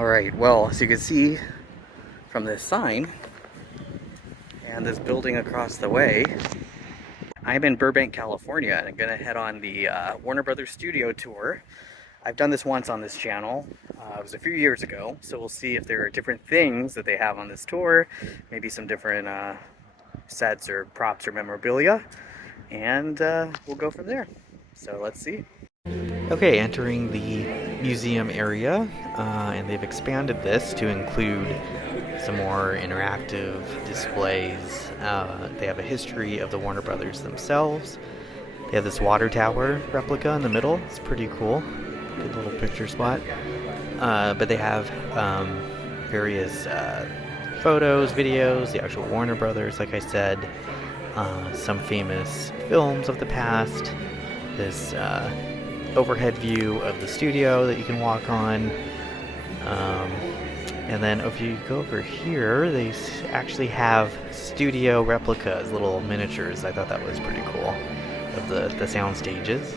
Alright, well, as you can see from this sign and this building across the way, I'm in Burbank, California, and I'm going to head on the Warner Brothers studio tour. I've done this once on this channel. It was a few years ago, so we'll see if there are different things that they have on this tour, maybe some different sets or props or memorabilia, and we'll go from there. So let's see. Okay, entering the museum area, and they've expanded this to include some more interactive displays. They have a history of the Warner Brothers themselves. They have this water tower replica in the middle. It's pretty cool. Good little picture spot. But they have various photos, videos, the actual Warner Brothers, like I said, some famous films of the past, this overhead view of the studio that you can walk on. And then if you go over here, they actually have studio replicas, little miniatures. I thought that was pretty cool, of the sound stages.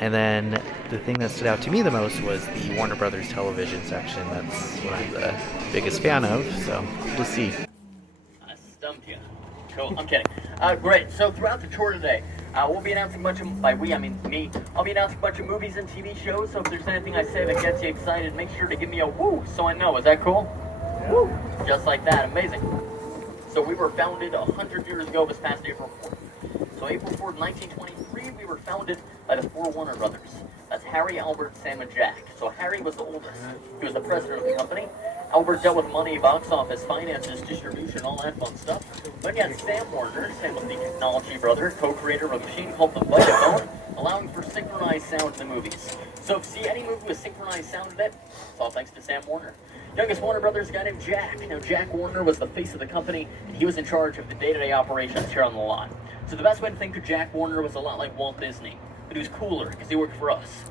And then the thing that stood out to me the most was the Warner Brothers television section. That's what I'm the biggest fan of, so cool to see. I stumped you. Cool, I'm kidding. Great, so throughout the tour today, we'll be announcing a bunch of, by we, I mean me, I'll be announcing a bunch of movies and TV shows, so if there's anything I say that gets you excited, make sure to give me a woo, so I know. Is that cool? Yeah. Woo! Just like that, amazing. So we were founded 100 years ago this past April 4th. So April 4th, 1923, we were founded by the four Warner Brothers. That's Harry, Albert, Sam, and Jack. So Harry was the oldest. He was the president of the company. Albert dealt with money, box office, finances, distribution, all that fun stuff. Then you had Sam Warner. Sam was the technology brother, co-creator of a machine called the Backlot, allowing for synchronized sound in the movies. So if you see any movie with synchronized sound in it, it's all thanks to Sam Warner. Youngest Warner Brothers, a guy named Jack. Now Jack Warner was the face of the company, and he was in charge of the day-to-day operations here on the lot. So the best way to think of Jack Warner was a lot like Walt Disney, but he was cooler because he worked for us.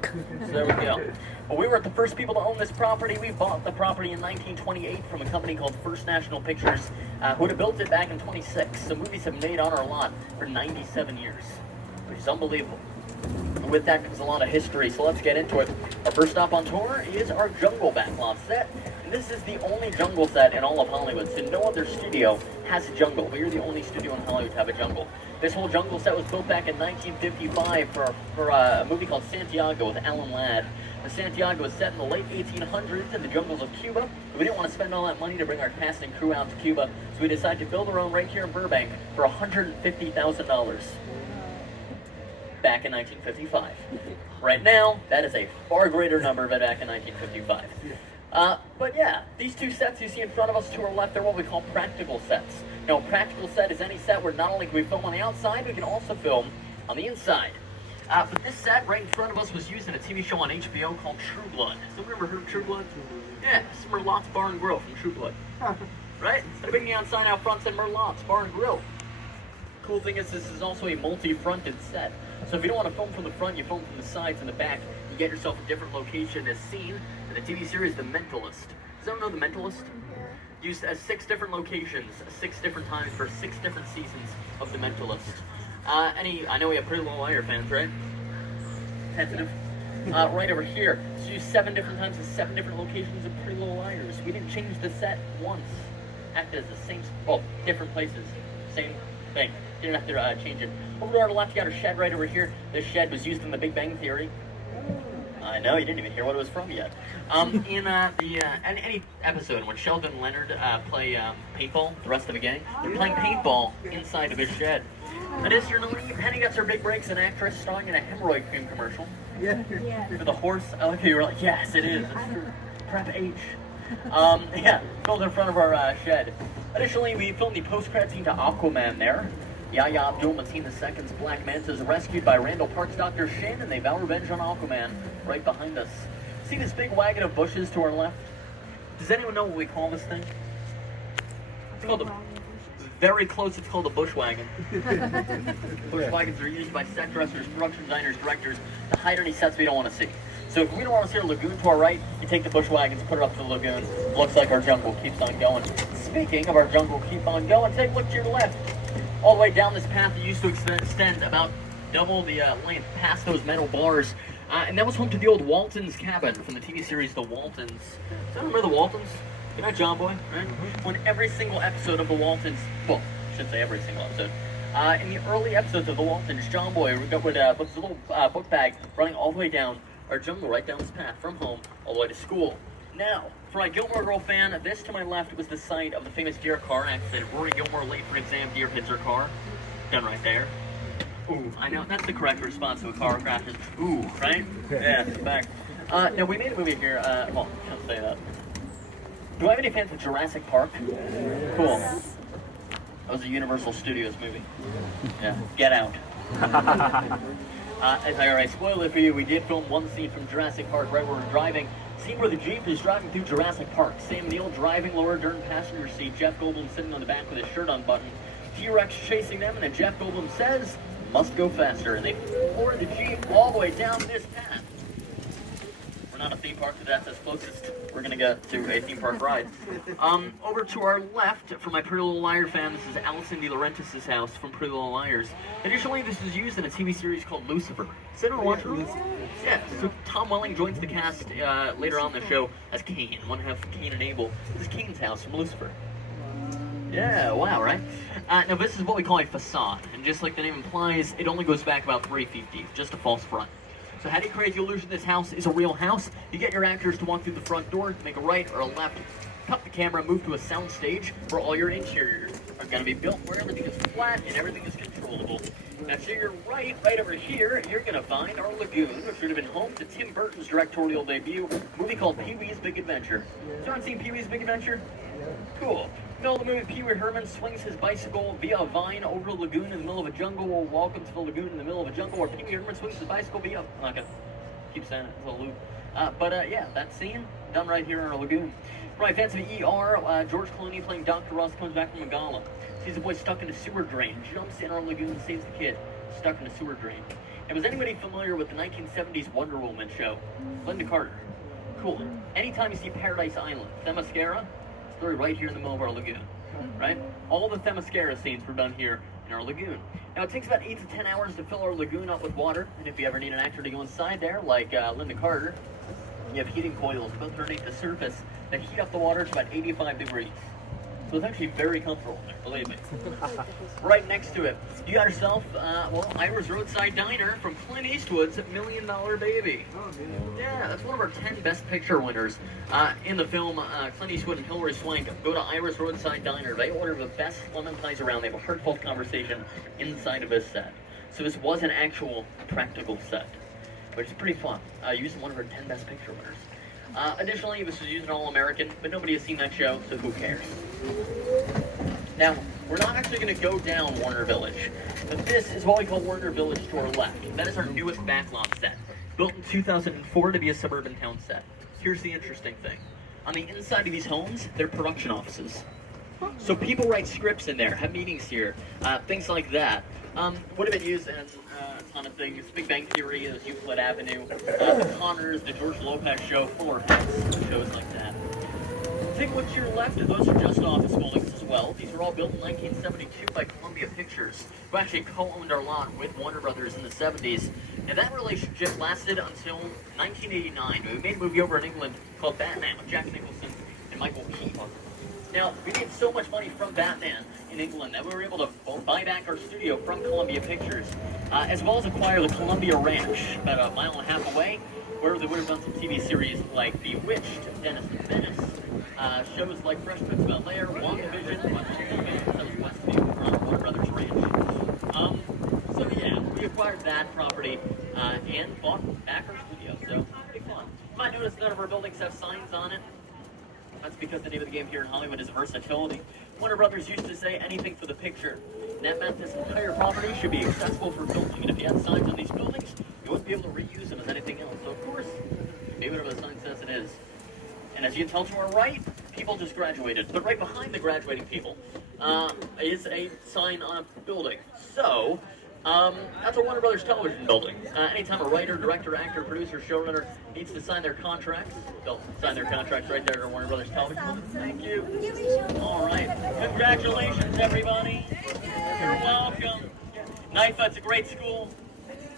So there we go. Well, we were the first people to own this property. We bought the property in 1928 from a company called First National Pictures, who had built it back in 26. So movies have made on our lot for 97 years, which is unbelievable. And with that comes a lot of history, so let's get into it. Our first stop on tour is our Jungle Backlot set. And this is the only jungle set in all of Hollywood, so no other studio has a jungle. We're the only studio in Hollywood to have a jungle. This whole jungle set was built back in 1955 for a movie called Santiago with Alan Ladd. The Santiago was set in the late 1800s in the jungles of Cuba. We didn't want to spend all that money to bring our cast and crew out to Cuba, so we decided to build our own right here in Burbank for $150,000 back in 1955. Right now, that is a far greater number than back in 1955. But yeah, these two sets you see in front of us to our left, they're what we call practical sets. Now, a practical set is any set where not only can we film on the outside, we can also film on the inside. But this set right in front of us was used in a TV show on HBO called True Blood. Someone ever heard of True Blood? Yeah, it's Merlot's Bar and Grill from True Blood. Right? Instead of being outside out front, said Merlot's Bar and Grill. Cool thing is this is also a multi-fronted set. So if you don't want to film from the front, you film from the sides and the back. You get yourself a different location as seen in the TV series The Mentalist. Does anyone know The Mentalist? Used as 6 different locations, 6 different times for 6 different seasons of The Mentalist. I know we have Pretty Little Liar fans, right? Tentative. Right over here, it's used 7 different times in 7 different locations of Pretty Little Liars. We didn't change the set once. Acted as the same, well, different places, same thing. Didn't have to change it. Over to our left, you got our shed right over here. This shed was used in The Big Bang Theory. I know, you didn't even hear what it was from yet. In any episode when Sheldon and Leonard play paintball, the rest of the gang, they're playing paintball inside of this shed. That is your Nalini Penny gets her big breaks, an actress starring in a hemorrhoid cream commercial. Yeah. For the horse. I like how you were like, yes, it is. It's true. Prep H. Yeah, filmed in front of our shed. Additionally, we filmed the post-credit scene to Aquaman there. Yahya Abdul-Mateen II's Black Manta is rescued by Randall Park's Dr. Shin, and they vow revenge on Aquaman right behind us. See this big wagon of bushes to our left? Does anyone know what we call this thing? It's called a... Very close, it's called a bush wagon. Bush wagons are used by set dressers, production designers, directors to hide any sets we don't want to see. So if we don't want to see our lagoon to our right, you take the bush wagons, put it up to the lagoon. Looks like our jungle keeps on going. Speaking of our jungle keep on going, take a look to your left. All the way down this path, it used to extend about double the length past those metal bars. And that was home to the old Waltons cabin from the TV series The Waltons. Does anyone remember The Waltons? Good night, John Boy. Right? On every single episode of The Waltons, well, I shouldn't say every single episode. In the early episodes of The Waltons, John Boy would put his little book bag running all the way down, or jungle right down this path from home all the way to school. Now, for my Gilmore Girl fan, this to my left was the site of the famous deer car accident. Rory Gilmore late for exam, deer hits her car. Done right there. Ooh, I know, that's the correct response to a car crash. Ooh, right? Yeah, it's back. Now, we made a movie here, well, can't say that. Do I have any fans of Jurassic Park? Cool. That was a Universal Studios movie. Yeah, Get Out. As I already spoiled it for you, we did film one scene from Jurassic Park right where we're driving. Scene where the Jeep is driving through Jurassic Park. Sam Neill driving, Laura Dern passenger seat, Jeff Goldblum sitting on the back with his shirt unbuttoned. T-Rex chasing them, and then Jeff Goldblum says, "Must go faster," and they pour the Jeep all the way down this path. We're not a theme park, but that's as closest we're gonna get to a theme park ride. Over to our left, for my Pretty Little Liar fan, this is Allison De Laurentiis' house from Pretty Little Liars. Additionally, this is used in a TV series called Lucifer. Has anyone watched this? Yeah, so Tom Welling joins the cast later on in the show as Cain, one half of Cain and Abel. This is Cain's house from Lucifer. Yeah, wow, right? Now this is what we call a facade, and just like the name implies, it only goes back about 3 feet deep, just a false front. So how do you create the illusion this house is a real house? You get your actors to walk through the front door, make a right or a left, cut the camera, move to a sound stage where all your interiors are going to be built where everything is flat and everything is controllable. Now to your right over here, you're going to find our lagoon, which would have been home to Tim Burton's directorial debut, a movie called Pee-wee's Big Adventure. Has anyone seen Pee-wee's Big Adventure? Cool. Middle of the movie, Pee Wee Herman swings his bicycle via a vine over a lagoon in the middle of a jungle. Or welcome to the lagoon in the middle of a jungle, where Pee Wee Herman swings his bicycle via. I'm not gonna keep saying it, it's a loop. Yeah, that scene done right here in our lagoon. Right, fans of ER, George Clooney playing Dr. Ross comes back from Magala. Sees a boy stuck in a sewer drain, jumps in our lagoon, saves the kid stuck in a sewer drain. And was anybody familiar with the 1970s Wonder Woman show? Linda Carter. Cool. Anytime you see Paradise Island, Themyscira, story right here in the middle of our lagoon, right? All the Themyscira scenes were done here in our lagoon. Now it takes about 8 to 10 hours to fill our lagoon up with water, and if you ever need an actor to go inside there, like Linda Carter, you have heating coils built underneath the surface that heat up the water to about 85 degrees. So it's actually very comfortable, believe me. Right next to it, you got yourself, Ira's Roadside Diner from Clint Eastwood's $1 Million Baby. Yeah, that's one of our 10 Best Picture winners. In the film, Clint Eastwood and Hilary Swank go to Ira's Roadside Diner. They order the best lemon pies around. They have a heartfelt conversation inside of this set. So this was an actual practical set, which is pretty fun. Using one of our 10 Best Picture winners. Additionally, this was used in All-American, but nobody has seen that show, so who cares? Now, we're not actually going to go down Warner Village, but this is what we call Warner Village to our left. That is our newest Backlot set, built in 2004 to be a suburban town set. Here's the interesting thing. On the inside of these homes, they're production offices. So people write scripts in there, have meetings here, things like that. Would have been used in a ton of things. Big Bang Theory, is Euclid Avenue, The Connors, the George Lopez Show, Fuller House, shows like that. Take what's to your left, those are just office buildings as well. These were all built in 1972 by Columbia Pictures, who actually co-owned our lot with Warner Brothers in the 70s. And that relationship lasted until 1989. We made a movie over in England called Batman with Jack Nicholson and Michael Keaton. Now, we made so much money from Batman in England that we were able to buy back our studio from Columbia Pictures, as well as acquire the Columbia Ranch, about a mile and a half away, where they would have done some TV series like Bewitched, Dennis the Menace, shows like Fresh Prince of Bel-Air, WandaVision, that was Westview on Warner Brothers Ranch. So yeah, we acquired that property and bought back our studio, so pretty fun. You might notice none of our buildings have signs on it. That's because the name of the game here in Hollywood is versatility. Warner Brothers used to say anything for the picture. And that meant this entire property should be accessible for filming. And if you had signs on these buildings, you wouldn't be able to reuse them as anything else. So of course, maybe whatever the sign says it is. And as you can tell to our right, people just graduated. But right behind the graduating people is a sign on a building. So, that's a Warner Brothers television building. Anytime a writer, director, actor, producer, showrunner needs to sign their contracts, they'll sign their contracts right there at Warner Brothers television building. Thank you. All right. Congratulations, everybody. You're welcome. NYFA, it's a great school.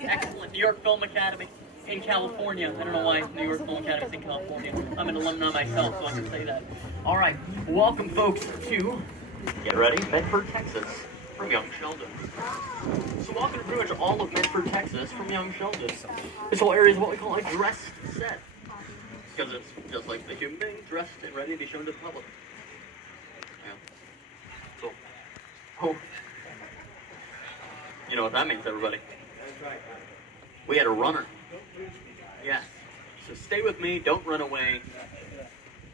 Excellent. New York Film Academy. in California. I don't know why New York Film Academy's in California. I'm an alumni myself, so I can say that. All right, welcome folks to, get ready, Medford, Texas, from Young Sheldon. So welcome to pretty much all of Medford, Texas, from Young Sheldon. This whole area is what we call a dressed set, because it's just like the human being, dressed and ready to be shown to the public. Yeah. So, oh, you know what that means, everybody. We had a runner. Yes. So stay with me, don't run away,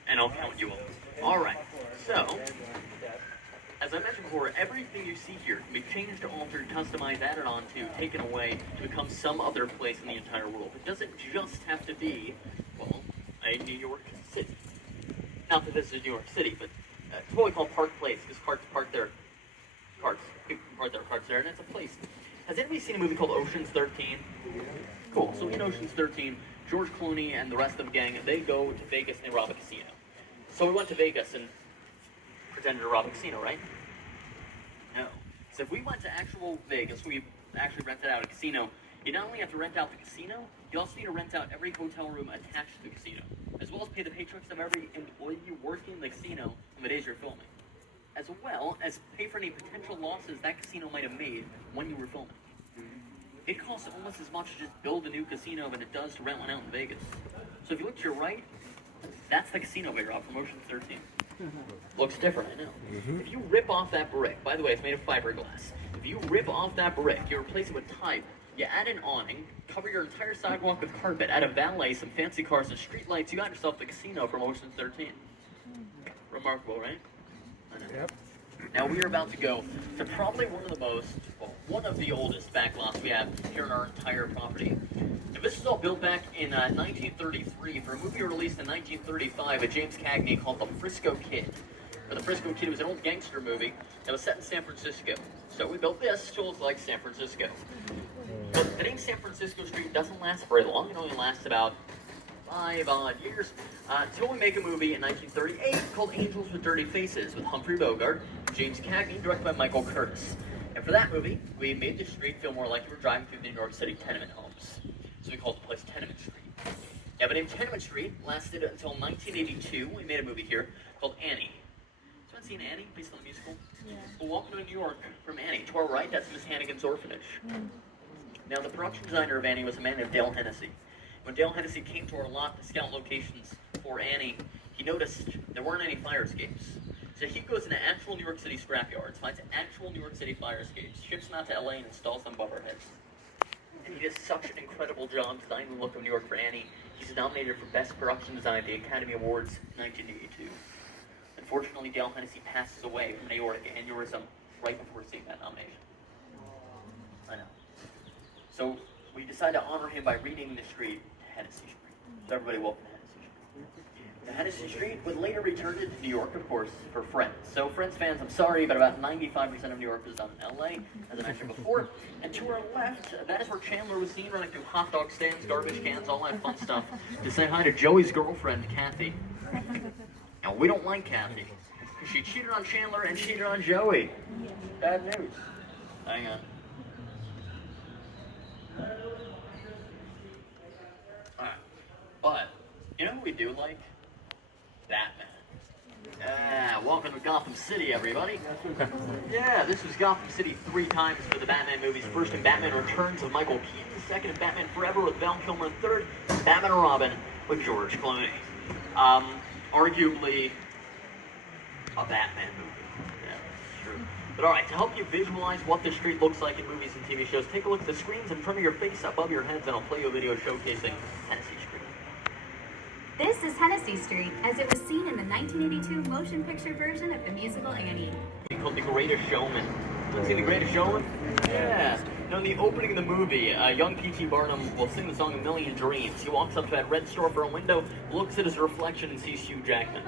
and I'll count you up. Alright, so, as I mentioned before, everything you see here can be changed, altered, customized, added on to, taken away to become some other place in the entire world. It doesn't just have to be, well, a New York City. Not that this is New York City, but it's what we call Park Place, because carts park their carts. People park their carts there, and it's a place. Has anybody seen a movie called Ocean's 13? Cool. So in Ocean's 13, George Clooney and the rest of the gang, they go to Vegas and they rob a casino. So we went to Vegas and pretended to rob a casino, right? No. So if we went to actual Vegas, we actually rented out a casino, you not only have to rent out the casino, you also need to rent out every hotel room attached to the casino, as well as pay the paychecks of every employee working in the casino on the days you're filming, as well as pay for any potential losses that casino might have made when you were filming. It costs almost as much to just build a new casino than it does to rent one out in Vegas. So if you look to your right, that's the casino we robbed from Ocean's 13. Looks different, I know. If you rip off that brick, by the way, it's made of fiberglass. If you rip off that brick, you replace it with type, you add an awning, cover your entire sidewalk with carpet, add a valet, some fancy cars, and street lights, you got yourself the casino from Ocean's 13. Remarkable, right? I know. Yep. Now we are about to go to probably one of the most, well, one of the oldest backlots we have here in our entire property. Now this was all built back in 1933 for a movie released in 1935 by James Cagney called The Frisco Kid. Or The Frisco Kid was an old gangster movie that was set in San Francisco. So we built this to look like San Francisco. But the name San Francisco Street doesn't last very long. It only lasts about 5 odd years, until we make a movie in 1938 called Angels with Dirty Faces with Humphrey Bogart and James Cagney, directed by Michael Curtis. And for that movie, we made the street feel more like we were driving through the New York City tenement homes. So we called the place Tenement Street. Yeah, but named Tenement Street lasted until 1982. We made a movie here called Annie. Has anyone seen Annie, based on the musical? Yeah. Well, welcome to New York from Annie. To our right, that's Miss Hannigan's orphanage. Now, the production designer of Annie was a man named Dale Hennessy. When Dale Hennessy came to our lot to scout locations for Annie, he noticed there weren't any fire escapes. So he goes into actual New York City scrapyards, finds actual New York City fire escapes, ships them out to LA and installs them above our heads. And he does such an incredible job designing the look of New York for Annie. He's nominated for Best Production Design at the Academy Awards in 1982. Unfortunately, Dale Hennessy passes away from aortic aneurysm right before seeing that nomination. I know. So we decided to honor him by renaming the street Hennessy Street. So everybody welcome to Hennessy Street. The Hennessy Street would later return to New York, of course, for Friends. So Friends fans, I'm sorry, but about 95% of New York was done in LA, as I mentioned before. And to our left, that is where Chandler was seen running through hot dog stands, garbage cans, all that fun stuff, to say hi to Joey's girlfriend, Kathy. Now, we don't like Kathy. She cheated on Chandler and cheated on Joey. Bad news. Hang on. But, you know who we do like? Batman. Welcome to Gotham City, everybody. Yeah, this was Gotham City 3 times for the Batman movies. First in Batman Returns with Michael Keaton, second in Batman Forever with Val Kilmer, and third, Batman and Robin with George Clooney. Arguably a Batman movie. Yeah, true. But alright, to help you visualize what the street looks like in movies and TV shows, take a look at the screens in front of your face above your heads, and I'll play you a video showcasing Hennessy Street. This is Hennessy Street, as it was seen in the 1982 motion picture version of the musical Annie. It's called The Greatest Showman. See The Greatest Showman? Yeah. Now, in the opening of the movie, young P.T. Barnum will sing the song A Million Dreams. He walks up to that red storefront window, looks at his reflection, and sees Hugh Jackman.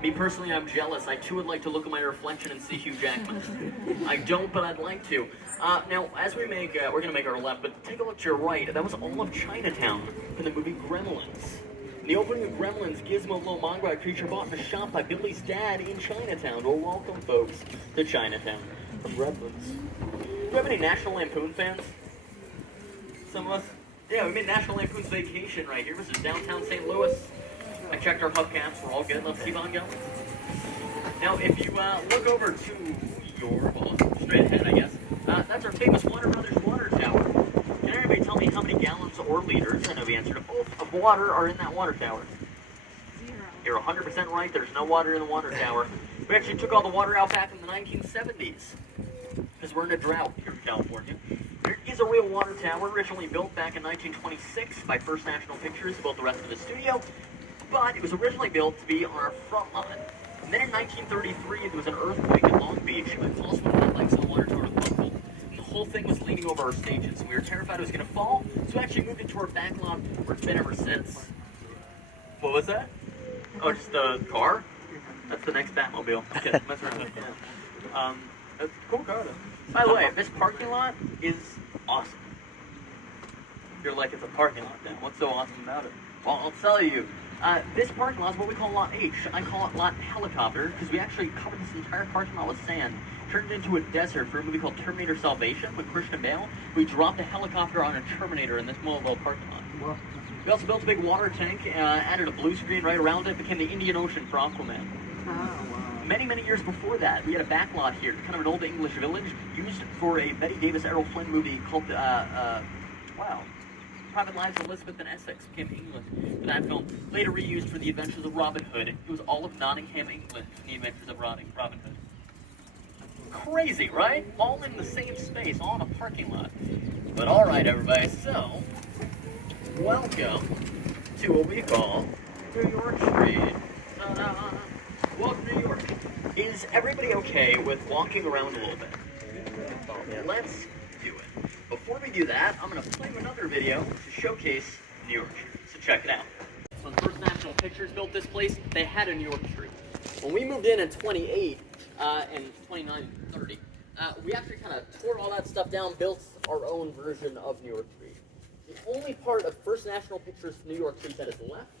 Me personally, I'm jealous. I too would like to look at my reflection and see Hugh Jackman. I don't, but I'd like to. Now, as we make, we're going to make our left, but take a look to your right. That was all of Chinatown in the movie Gremlins. In the opening of Gremlins, Gizmo Little Mogwai creature bought in a shop by Billy's dad in Chinatown. Well, welcome, folks, to Chinatown from Gremlins. Do you have any National Lampoon fans? Some of us? Yeah, we made National Lampoon's Vacation right here. This is downtown St. Louis. I checked our hubcaps. We're all good. Let's keep on going. Now, if you look over to your, well, straight ahead, I guess, that's our famous Warner Brothers water tower. Can everybody tell me how many gallons or liters, I know the answer to both, of water are in that water tower? 0. You're 100% right. There's no water in the water tower. We actually took all the water out back in the 1970s because we're in a drought here in California. There is a real water tower originally built back in 1926 by First National Pictures, who built the rest of the studio, but it was originally built to be on our front lawn. And then in 1933, there was an earthquake in Long Beach, and it caused one of the legs of the water tower to buckle. And the whole thing was leaning over our stages, and we were terrified it was going to fall, so we actually moved into our backlot, where it's been ever since. What was that? Oh, just the car? That's the next Batmobile. Okay, mess around with it. Yeah. That's a cool car, though. By the way, this parking lot is awesome. You're like, it's a parking lot then. What's so awesome about it? Well, I'll tell you. This parking lot is what we call Lot H. I call it Lot Helicopter because we actually covered this entire parking lot with sand, turned it into a desert for a movie called Terminator Salvation with Christian Bale. We dropped a helicopter on a Terminator in this mobile parking lot. We also built a big water tank, added a blue screen right around it, became the Indian Ocean for Aquaman. Many, many years before that, we had a backlot here, kind of an old English village, used for a Betty Davis, Errol Flynn movie called, Private Lives of Elizabeth and Essex, became England for that film. Later reused for The Adventures of Robin Hood. It was all of Nottingham, England, for The Adventures of Robin Hood. Crazy, right? All in the same space, all in a parking lot. But all right, everybody, so welcome to what we call New York Street. Welcome to New York. Is everybody okay with walking around a little bit? Let's do it. Before we do that, I'm going to play another video to showcase New York. So check it out. When First National Pictures built this place, they had a New York Street. When we moved in 28 and 29 and 30, we actually kind of tore all that stuff down, built our own version of New York Street. The only part of First National Pictures New York Street that is left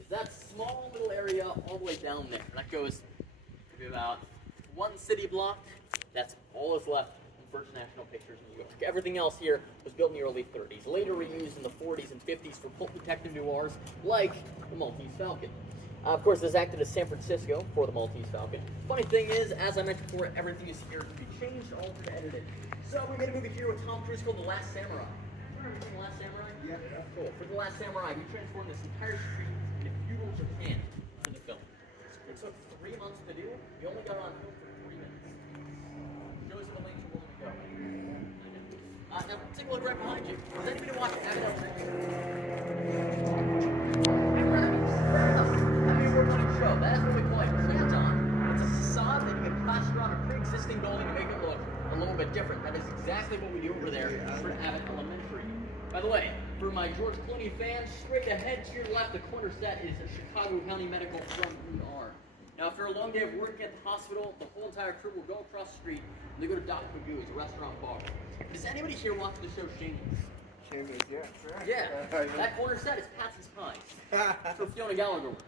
is that small little area all the way down there. That goes maybe about one city block. That's all that's left in First National Pictures New York. Everything else here was built in the early 30s, later reused in the 40s and 50s for pulp detective noirs like the Maltese Falcon. Of course, this acted as San Francisco for the Maltese Falcon. Funny thing is, as I mentioned before, everything is here to be changed, altered, edited. So we made a movie here with Tom Cruise called The Last Samurai. Remember The Last Samurai? Yeah. Cool. For The Last Samurai, we transformed this entire street into feudal Japan for the film. It took 3 months to do. We only got on film for 3 minutes. Shows you the length you're willing to go. Now, take a look right behind you. Does anybody watch Abbott Elementary? Show. That is what we call a canton. It's a facade that you can plaster on a pre-existing building to make it look a little bit different. That is exactly what we do over there for Abbott Elementary. By the way, for my George Clooney fans, straight ahead to your left, the corner set is Chicago County Medical from ER. Now, after a long day of working at the hospital, the whole entire crew will go across the street and they go to Doc Magoo's, a restaurant bar. Does anybody here watch the show Shameless? Shameless, yeah. Sure. Yeah, that corner set is Patsy's Pies. So Fiona Gallagher works.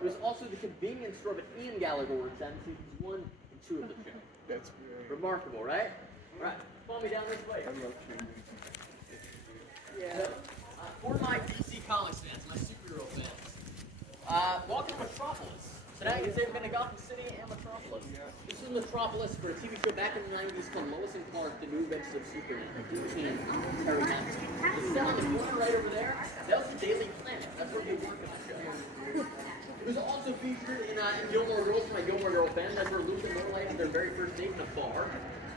There's also the convenience store that Ian Gallagher works at in seasons 1 and 2 of the show. That's great. Remarkable, right? All right, follow me down this way. I love Shameless. Yeah. For my DC Comics fans, my superhero fans, welcome to Metropolis. So now you can say we've been to Gotham City and Metropolis. This is Metropolis for a TV show back in the 90s called Lois and Clark, The New Adventures of Superman. And Terry Hatcher. The set on the corner right over there, that was the Daily Planet. That's where they work in the show. It was also featured in Gilmore Girls for my Gilmore Girl fans. That's where Luke and Lorelai had their very first date in a bar.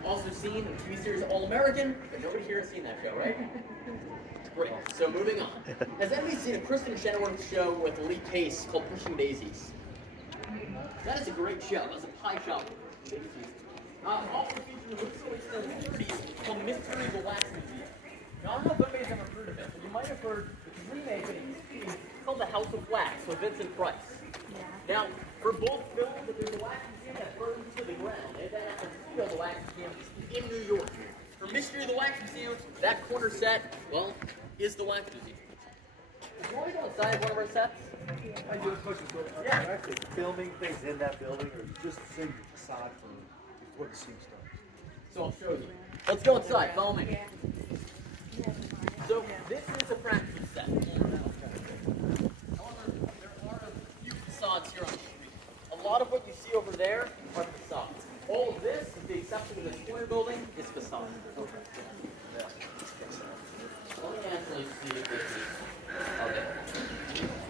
Also seen in the TV series All American, but nobody here has seen that show, right? Great. So moving on. Has anybody seen a Kristen Chenoweth show with Lee Pace called Pushing Daisies? That is a great show. That's a pie shop. Also featured in the movie in the 30s called Mystery of the Wax Museum. Now, I don't know if anybody's ever heard of it, but you might have heard the remake of it called The House of Wax with Vincent Price. Yeah. Now, for both films, there's a wax museum that burns to the ground. They then have to steal the wax museum in New York. For Mystery of the Wax Museum, that corner set, well, is the Wax Museum. Do you want to go inside one of our sets? I do a question. So, are you actually filming things in that building, or just saying the facade for before the scene starts? So I'll show you. Let's go inside. Follow me. So this is a practice set. However, there are a few facades here on the street. A lot of what you see over there are facades. All of this, with the exception of this corner building, is facade. Let me actually see if this is okay.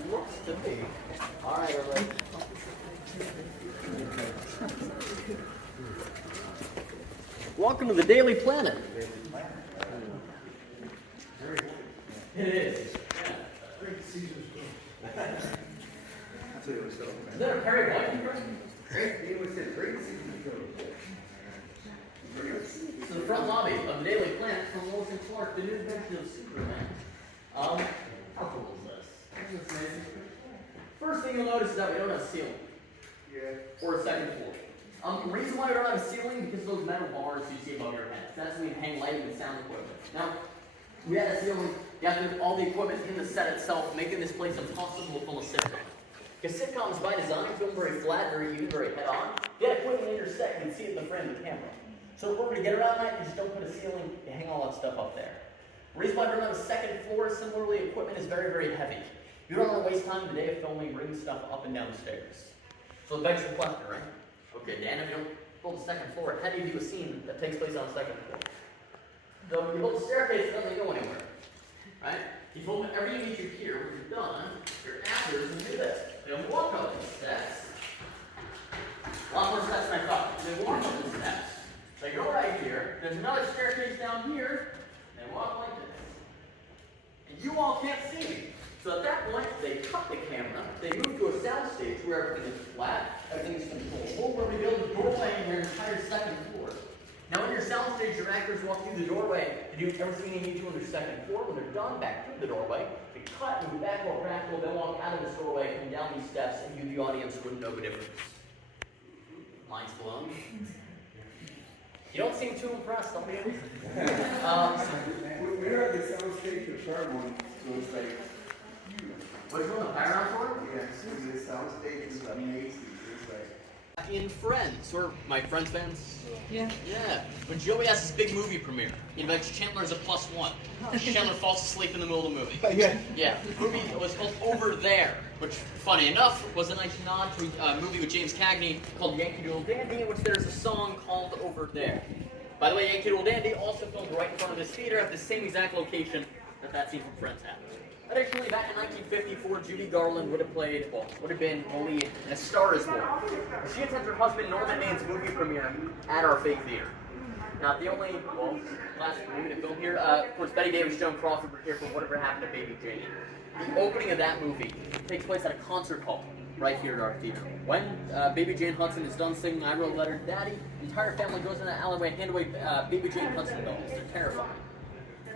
Looks to be. All right, everybody. Welcome to the Daily Planet. It is. Yeah. Is that a Perry White? So the front lobby of the Daily Planet from Lewis and Clark, the new invention of Superman. How cool is this? Isn't this amazing? First thing you'll notice is that we don't have a ceiling. Or a second floor. The reason why we don't have a ceiling is because of those metal bars you see above your heads. That's when you hang lighting and sound equipment. Now, we had a ceiling, you have to have all the equipment in the set itself, making this place impossible full of sitcoms. Because sitcoms by design film very flat, very even, very head-on. If you had equipment in your set, you can see it in the frame of the camera. So in order to get around that, you just don't put a ceiling, you hang all that stuff up there. The reason why we don't have a second floor is similarly, equipment is very, very heavy. You don't want to waste time in the day of filming, bringing stuff up and down the stairs. So it begs the question, right? Okay, Dan, if you don't build a second floor, how do you do a scene that takes place on a second floor? So when you build a staircase, it doesn't go anywhere, right? You film whenever you meet your peer, when you're done, your actors will do this. They'll walk up the steps. A lot more steps than I thought. They walk up the steps. They go right here. There's another staircase down here. And they walk like this. And you all can't see me. So at that point, they cut the camera, they move to a soundstage where everything is flat, everything is controllable, where we build a doorway in your entire second floor. Now in your soundstage, your actors walk through the doorway to do everything they need to on their second floor. When they're done, back through the doorway, they cut, move back more practical, then walk out of this doorway, come down these steps, and you, the audience, wouldn't know the difference. Mind's blown. You don't seem too impressed, don't you? We're at the soundstage of Paramount, so it's like which one, the Paramount Tour? yes, the soundstage is amazing. It's like In Friends, or my Friends fans? Yeah. Yeah. When Joey has his big movie premiere, he invites Chandler as a +1. Chandler falls asleep in the middle of the movie. yeah. Yeah. The movie was called Over There, which, funny enough, was a nice nod to a movie with James Cagney called Yankee Doodle Dandy, in which there's a song called Over There. By the way, Yankee Doodle Dandy also filmed right in front of this theater at the same exact location that scene from Friends happened. Additionally, back in 1954, Judy Garland would have been the lead in A Star Is Born. She attends her husband Norman Main's movie premiere at our fake theater. Not the only, last movie to film here. Of course, Betty Davis, Joan Crawford were here for Whatever Happened to Baby Jane. The opening of that movie takes place at a concert hall right here at our theater. When Baby Jane Hudson is done singing I Wrote a Letter to Daddy, the entire family goes in that alleyway and hand away Baby Jane Hudson dolls. They're terrifying.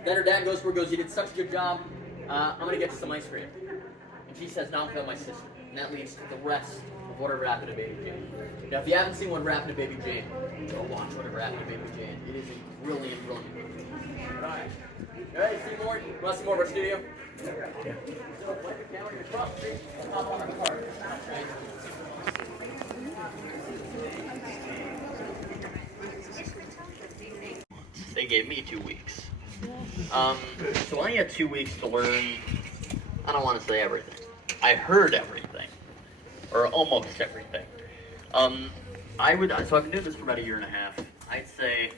Then her dad goes where he goes, you did such a good job. I'm going to get you some ice cream. And she says, not without my sister. And that leads to the rest of Whatever Happened to Baby Jane. Now, if you haven't seen Whatever Happened to Baby Jane, go watch Whatever Happened to Baby Jane. It is a brilliant, brilliant movie. Alright. Alright, see more? You want to see more of our studio? Yeah. So, put your camera across the street and hop on our car. Right. They gave me 2 weeks. So I had 2 weeks to learn, I don't want to say everything. I heard everything. Or almost everything. So I've been doing this for about 1.5 years. I'd say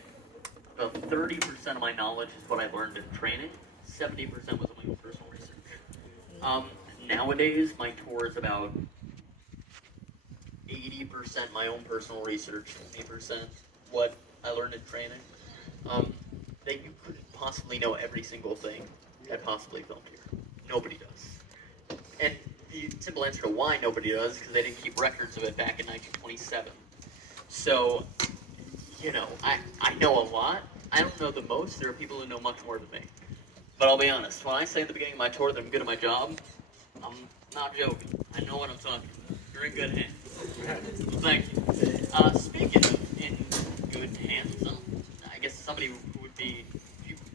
about 30% of my knowledge is what I learned in training. 70% was my own personal research. Nowadays, my tour is about 80% my own personal research, 20% what I learned in training. That you couldn't possibly know every single thing that possibly filmed here. Nobody does. And the simple answer to why nobody does is because they didn't keep records of it back in 1927. So, you know, I know a lot. I don't know the most. There are people who know much more than me. But I'll be honest, when I say at the beginning of my tour that I'm good at my job, I'm not joking. I know what I'm talking about. You're in good hands. Thank you. Speaking of in good hands, I guess somebody who would be,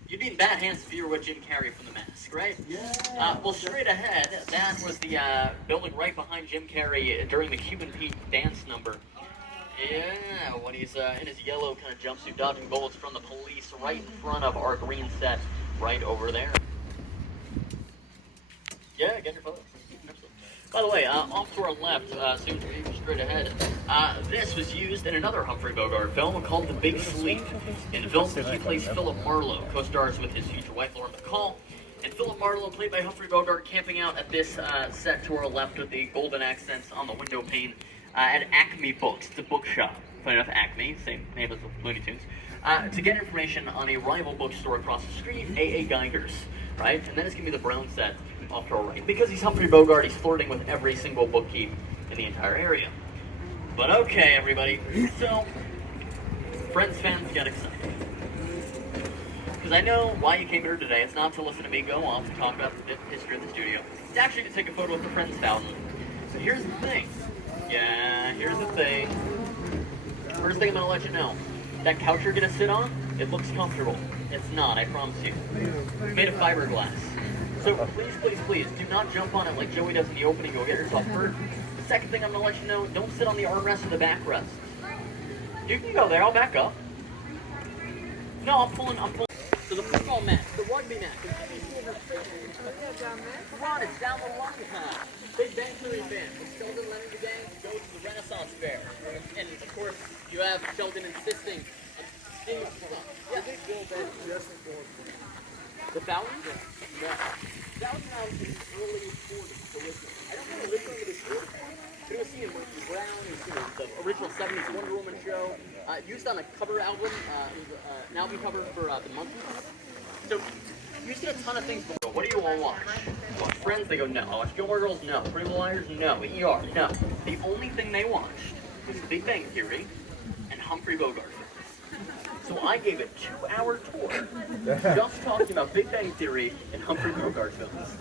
you'd be in bad hands if you were with Jim Carrey from The Mask, right? Yeah. Well, straight ahead, that was the building right behind Jim Carrey during the Cuban Pete dance number. Yeah, when he's in his yellow kind of jumpsuit dodging bullets from the police right in front of our green set right over there. Yeah, get your photo. Absolutely. By the way, off to our left, soon to be straight ahead, this was used in another Humphrey Bogart film called The Big Sleep. In the film, he plays Philip Marlowe, co-stars with his future wife, Laura McCall. And Philip Marlowe, played by Humphrey Bogart, camping out at this set to our left with the golden accents on the window pane at Acme Books. It's a bookshop. Funny enough, Acme, same name as the Looney Tunes. To get information on a rival bookstore across the street, A.A. Geiger's, right? And then it's going to be the brown set off to our right. Because he's Humphrey Bogart, he's flirting with every single bookkeep in the entire area. But okay, everybody. So, Friends fans, get excited. Because I know why you came here today. It's not to listen to me go off and talk about the history of the studio. It's actually to take a photo of the Friends fountain. So here's the thing. Yeah, here's the thing. First thing I'm going to let you know. That couch you're going to sit on, it looks comfortable. It's not, I promise you. It's made of fiberglass. So please, please, please, do not jump on it like Joey does in the opening. You'll get yourself hurt. The second thing I'm going to let you know, don't sit on the armrest or the backrest. You can go there, I'll back up. No, I'm pulling. So the football match, the rugby match, come on, it's down the line path. Big Bang Theory fan from Sheldon Leonard the gang goes to the Renaissance Fair. And of course, you have Sheldon insisting on seeing stuff. Yeah. The fountain? No. That was out in the early 40s. So listen, I don't know the original of this word, but it was seen in Murphy Brown, it was seen in the original 70s Wonder Woman show, used on a cover album, an album cover for the Monkees. So, you've seen a ton of things before. What do you all watch? Watch Friends? They go, no. I watch Gilmore Girls? No. Pretty Little Liars? No. ER? No. The only thing they watched was The Big Bang Theory and Humphrey Bogart. So I gave a 2-hour tour just talking about Big Bang Theory and Humphrey Bogart films.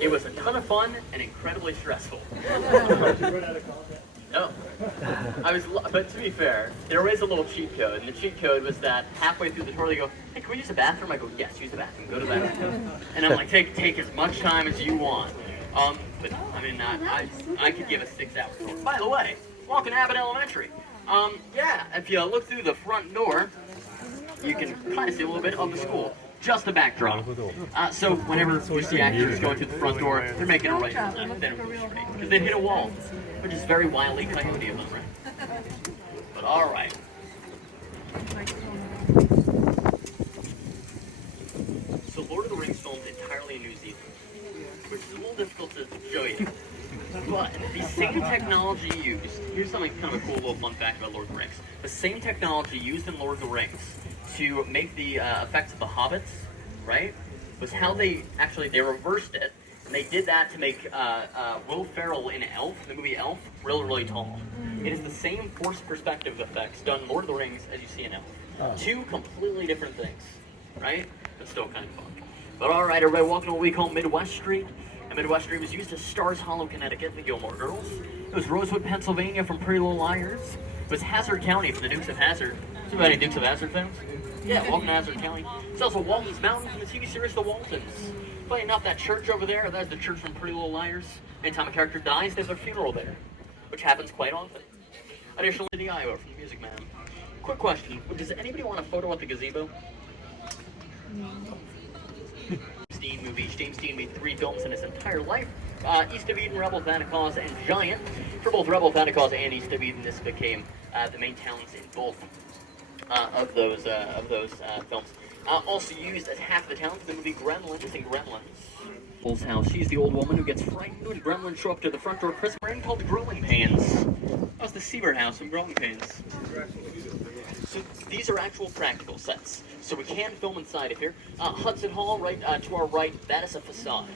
It was a ton of fun and incredibly stressful. No. But to be fair, there was a little cheat code, and the cheat code was that halfway through the tour they go, hey, can we use the bathroom? I go, yes, use the bathroom, go to the bathroom. And I'm like, take as much time as you want. But I mean, I could give a 6-hour tour. By the way, walking to Abbott Elementary. Yeah, if you look through the front door, you can kind of see a little bit of the school. Just a backdrop. So whenever you see actors going through the front door, they're making a right or left, they don't go straight. Because they hit a wall, which is very wildly coyote of them, right? But alright. So Lord of the Rings filmed entirely in New Zealand, which is a little difficult to show you. But the same technology used, here's something kind of a cool little fun fact about Lord of the Rings. The same technology used in Lord of the Rings to make the effects of the hobbits, right, was how they reversed it. And they did that to make Will Ferrell in Elf, the movie Elf, really, really tall. It is the same forced perspective effects done in Lord of the Rings as you see in Elf. Two completely different things, right? But still kind of fun. But alright, everybody, welcome to what we call Midwest Street. And Midwest Street was used as Stars Hollow, Connecticut, the Gilmore Girls. It was Rosewood, Pennsylvania from Pretty Little Liars. It was Hazard County from the Dukes of Hazzard. Somebody Dukes of Hazzard fans? Yeah, welcome to Hazard County. It's also Walton's Mountain from the TV series The Waltons. Funny enough, that church over there, that's the church from Pretty Little Liars. Anytime a character dies, there's a funeral there, which happens quite often. Additionally, the Iowa from the Music Man. Quick question, does anybody want a photo at the gazebo? Dean movies. James Dean made 3 films in his entire life. East of Eden, Rebel, Santa Claus, and Giant. For both Rebel, Santa Claus, and East of Eden, this became the main towns in both of those films. Also used as half the towns in the movie Gremlins and Gremlins. House. She's the old woman who gets frightened when gremlins show up to the front door of Christmas Morning called Growing Pains. That was the Seaver house from Growing Pains. So these are actual practical sets. So we can film inside of here. Hudson Hall, right to our right, that is a facade.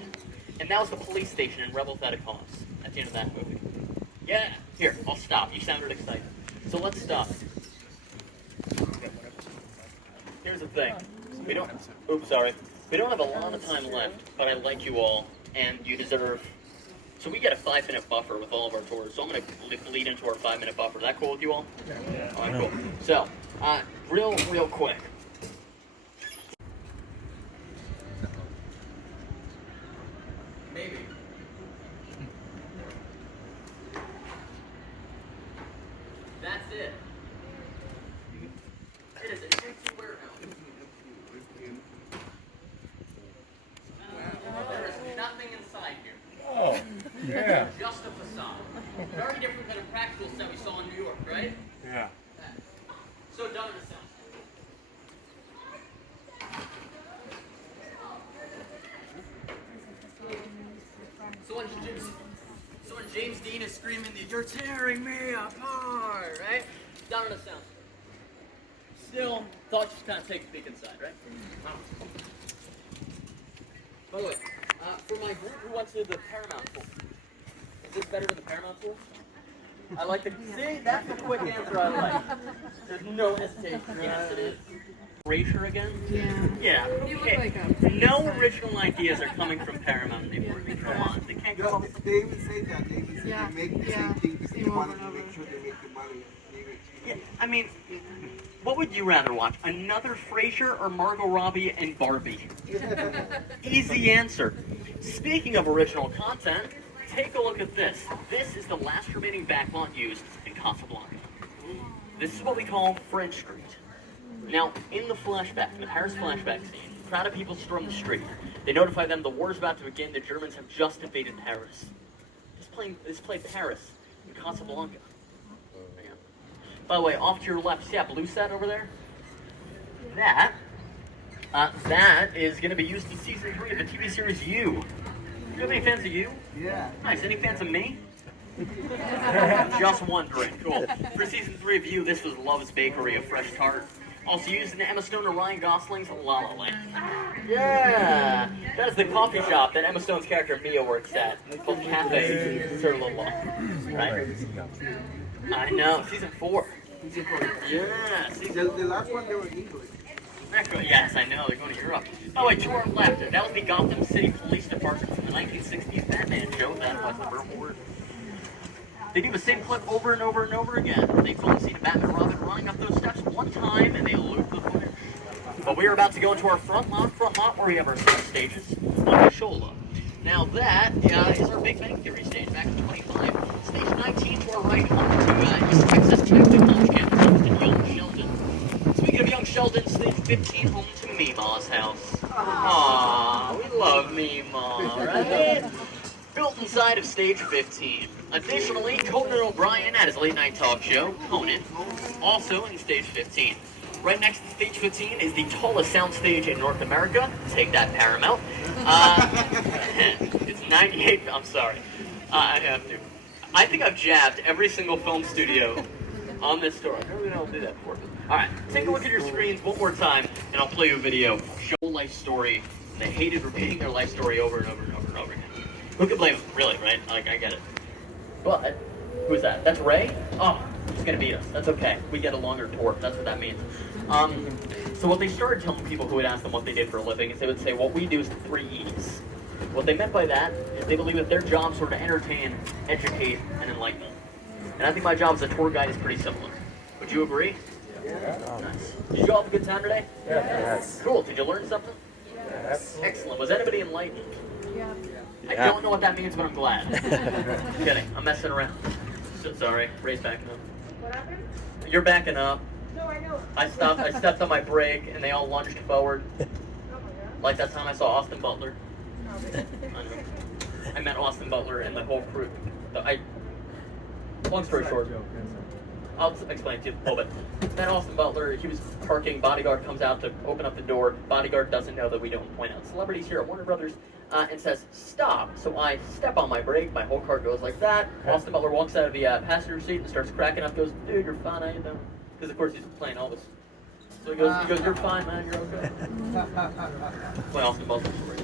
And that was the police station in Rebel Santa Claus at the end of that movie. Yeah, here, I'll stop. You sounded excited. So let's stop. Here's the thing. We don't have a lot of time left, but I like you all, and you deserve. So we get a 5-minute buffer with all of our tours. So I'm going to lead into our 5-minute buffer. Is that cool with you all? Yeah. All right, cool. So, real quick. Maybe. That's it. It is an empty warehouse. There is nothing inside. kind of practical set we saw in New York, right? Yeah. So done in a sense. So when James Dean is screaming, "You're tearing me apart," right? Down in a sound. Still, thoughts just kind of take a peek inside, right? By the way, for my group who went to the Paramount pool, is this better than the Paramount pool? I like the, see, that's the quick answer I like. There's no hesitation. Yes, it is. Frasier again? Yeah. You look Okay. like a No original ideas are coming from Paramount anymore. I mean, come on. They can't come up with They even say that. They even say Yeah, they make the yeah. same thing because they Same want over to and make over. sure they make the money. Yeah, I mean, what would you rather watch? Another Frasier or Margot Robbie and Barbie? Easy answer. Speaking of original content, take a look at this. This is the last remaining backlot used in Casablanca. This is what we call French Street. Now, in the flashback, in the Paris flashback scene, a crowd of people storm the street. They notify them the war is about to begin. The Germans have just invaded Paris. This played Paris in Casablanca. Yeah. By the way, off to your left, see that blue set over there? That is going to be used in season 3 of the TV series You. You have any fans of You? Yeah. Nice. Any fans of me? Just wondering. Cool. For season 3 of You, this was Love's Bakery, a fresh tart. Also used in Emma Stone and Ryan Gosling's La La Land. Yeah! That is the coffee shop that Emma Stone's character Mia works at. Called Cafe Sur La La. Right? I know. Season 4. Yeah. The last one, they were English. Yes, I know. They're going to Europe. Oh, wait, to our left. That would be Gotham City Police Department from the 1960s Batman show. That was the billboard. They do the same clip over and over and over again. They've only seen Batman and Robin running up those steps one time, and they loop the footage. But we are about to go into our front lot, where we have our set stages on the shoulder. Now that is our Big Bang Theory stage back in 25. Stage 19 to our right, home to East Texas Tech College campus in Young Sheldon. Speaking of Young Sheldon, stage 15 home to Meemaw's house. Aww, we love Meemaw, right? Built inside of stage 15. Additionally, Conan O'Brien at his late night talk show, Conan, also in stage 15. Right next to stage 15 is the tallest soundstage in North America. Take that, Paramount. It's 98. I'm sorry. I have to. I think I've jabbed every single film studio on this story. I really don't do that before. Alright, take a look at your screens one more time, and I'll play you a video. Show a life story. And they hated repeating their life story over and over and over and over again. Who could blame them? Really, right? Like, I get it. But, who's that? That's Ray? Oh, he's gonna beat us. That's okay. We get a longer tour. That's what that means. So what they started telling people who would ask them what they did for a living is they would say, what we do is the 3 E's. What they meant by that is they believe that their jobs were to entertain, educate, and enlighten them. And I think my job as a tour guide is pretty similar. Would you agree? Yeah. Nice. Did you all have a good time today? Yes. Cool. Did you learn something? Yes. Excellent. Was anybody enlightened? Yeah. I don't know what that means, but I'm glad. Kidding. I'm messing around. So, sorry. Ray's backing up. What happened? You're backing up. No, I know. I stepped on my brake, and they all lunged forward. Oh my god. Like that time I saw Austin Butler. Okay. I met Austin Butler and the whole crew. Long story short, I'll explain to you a little bit. Met Austin Butler, he was parking, bodyguard comes out to open up the door. Bodyguard doesn't know that we don't point out celebrities here at Warner Brothers, and says, stop. So I step on my brake, my whole car goes like that. Austin Butler walks out of the passenger seat and starts cracking up, goes, dude, you're fine, how you doing? Because of course he's playing Elvis. So he goes, you're fine, man, you're okay. Play Austin Butler story.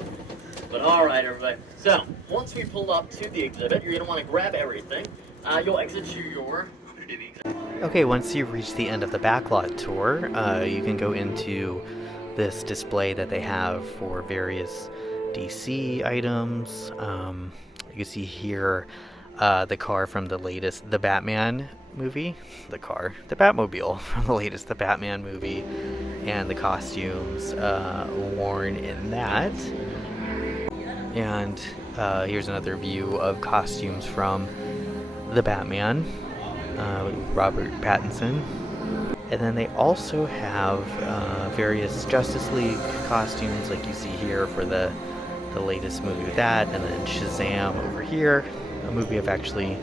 But alright, everybody. So, once we pull up to the exhibit, you're going to want to grab everything. You'll exit to your... Okay, once you reach the end of the Backlot tour, you can go into this display that they have for various DC items. You can see here the car from the latest The Batman movie. The Batmobile from the latest The Batman movie, and the costumes worn in that. And here's another view of costumes from The Batman with Robert Pattinson. And then they also have various Justice League costumes, like you see here for the latest movie with that, and then Shazam over here, a movie I've actually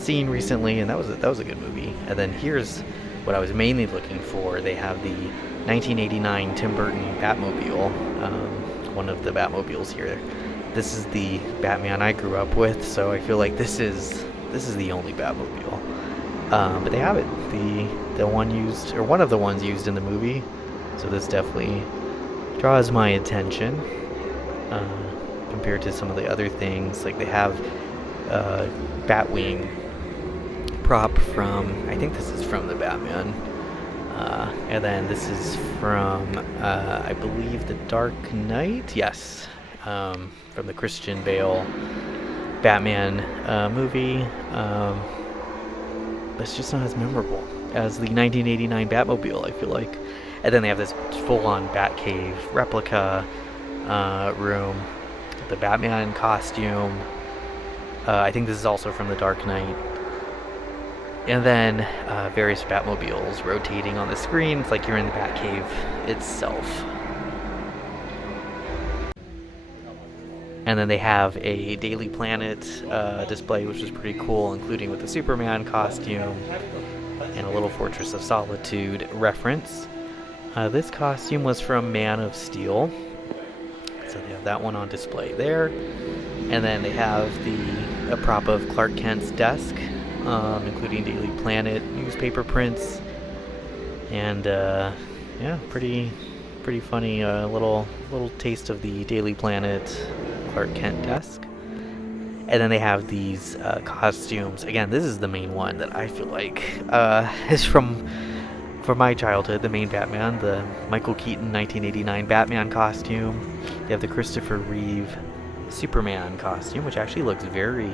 seen recently, and that was a good movie. And then here's what I was mainly looking for. They have the 1989 Tim Burton Batmobile, one of the Batmobiles here. This is the Batman I grew up with, so I feel like this is the only Batmobile. But they have it, the one used, or one of the ones used in the movie. So this definitely draws my attention compared to some of the other things. Like they have Batwing prop from, I think this is from the Batman. And then this is from, I believe, The Dark Knight? Yes. From the Christian Bale Batman movie. But it's just not as memorable as the 1989 Batmobile, I feel like. And then they have this full-on Batcave replica room. The Batman costume. I think this is also from The Dark Knight. And then various Batmobiles rotating on the screen. It's like you're in the Batcave itself. And then they have a Daily Planet display, which is pretty cool, including with the Superman costume and a little Fortress of Solitude reference. This costume was from Man of Steel. So they have that one on display there. And then they have a prop of Clark Kent's desk, including Daily Planet newspaper prints. And yeah, pretty funny little taste of the Daily Planet Clark Kent desk. And then they have these costumes. Again, this is the main one that I feel like is from my childhood, the main Batman, the Michael Keaton 1989 Batman costume. They have the Christopher Reeve Superman costume, which actually looks very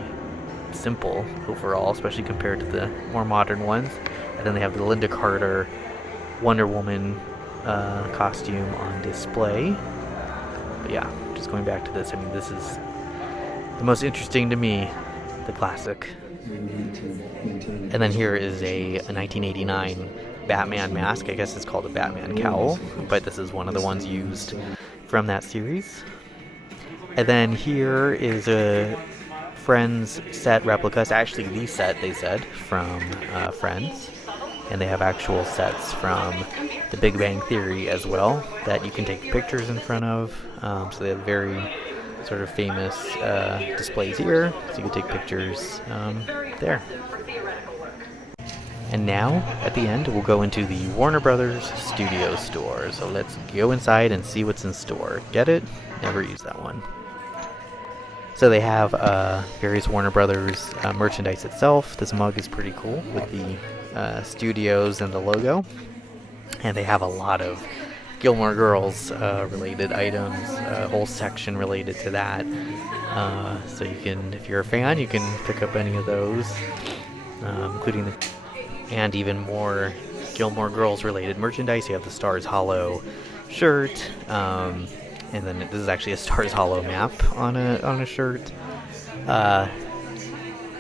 simple overall, especially compared to the more modern ones. And then they have the Linda Carter Wonder Woman costume on display. But yeah, just going back to this, I mean, this is the most interesting to me, the classic. And then here is a 1989 Batman mask. I guess it's called a Batman cowl, but this is one of the ones used from that series. And then here is a Friends set replica. It's actually the set, they said, from Friends. And they have actual sets from The Big Bang Theory as well that you can take pictures in front of. So they have very sort of famous displays here, so you can take pictures there. And now, at the end, we'll go into the Warner Brothers Studio store. So let's go inside and see what's in store. Get it? Never use that one. So they have various Warner Brothers merchandise itself. This mug is pretty cool with the studios and the logo. And they have a lot of Gilmore Girls related items, a whole section related to that. So you can, if you're a fan, you can pick up any of those, including and even more Gilmore Girls related merchandise. You have the Stars Hollow shirt, and then this is actually a Stars Hollow map on a shirt.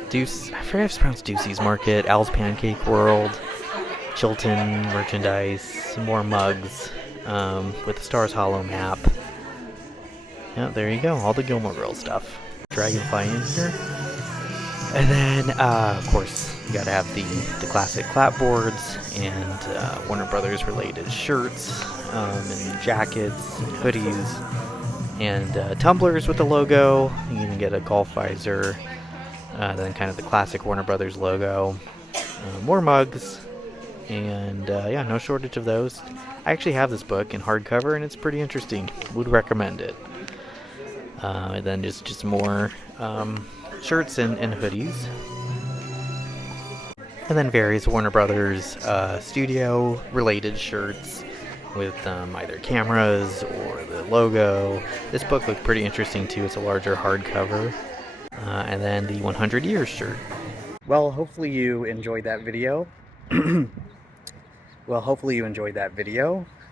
Deuce, I forget if it's pronounced Ducey's Market, Al's Pancake World, Chilton merchandise, some more mugs with the Stars Hollow map. Yeah, there you go, all the Gilmore Girls stuff. Dragonfly in here. And then, of course, you gotta have the classic clapboards and Warner Brothers related shirts and jackets and hoodies and tumblers with the logo. You can get a golf visor, then kind of the classic Warner Brothers logo, more mugs, and yeah, no shortage of those. I actually have this book in hardcover and it's pretty interesting. Would recommend it. And then just more shirts and hoodies. And then various Warner Brothers studio related shirts with either cameras or the logo. This book looked pretty interesting too. It's a larger hardcover. And then the 100 Years shirt. Well, hopefully you enjoyed that video.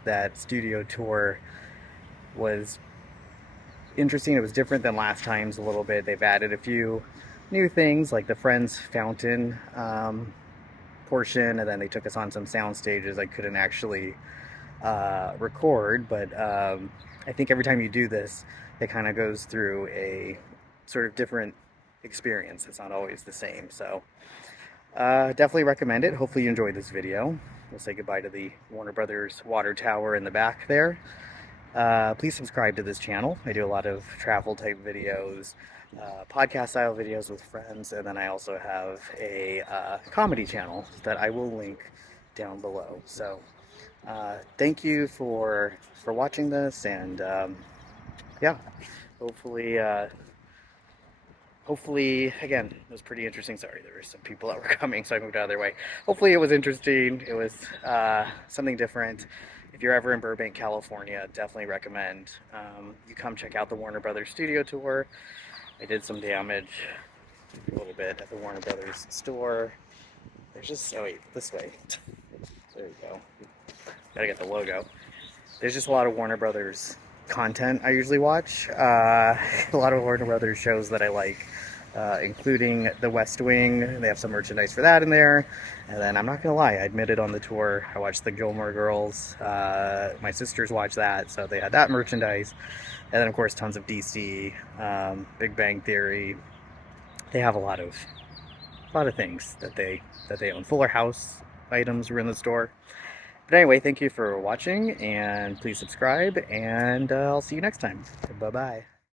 That studio tour was interesting. It was different than last time's a little bit. They've added a few new things like the Friends fountain portion, and then they took us on some sound stages I couldn't actually record, but I think every time you do this, it kind of goes through a sort of different experience. It's not always the same. So Definitely recommend it. Hopefully you enjoyed this video. We'll say goodbye to the Warner Brothers water tower in the back there. Please subscribe to this channel. I do a lot of travel type videos, podcast style videos with friends, and then I also have a comedy channel that I will link down below. So thank you for watching this, and yeah, hopefully again, it was pretty interesting. Sorry, there were some people that were coming, so I moved out of their way. Hopefully it was interesting. It was something different. If you're ever in Burbank, California, definitely recommend you come check out the Warner Brothers studio tour. I did some damage a little bit at the Warner Brothers store. There's just, oh wait, this way. There you go. Gotta get the logo. There's just a lot of Warner Brothers content I usually watch. A lot of Warner Brothers shows that I like, including The West Wing. They have some merchandise for that in there. And then I'm not gonna lie, I admitted on the tour I watched the Gilmore Girls. My sisters watched that, so they had that merchandise. And then of course tons of DC, Big Bang Theory. They have a lot of things that they own. Fuller House items were in the store. But anyway, thank you for watching, and please subscribe, and I'll see you next time. Bye-bye.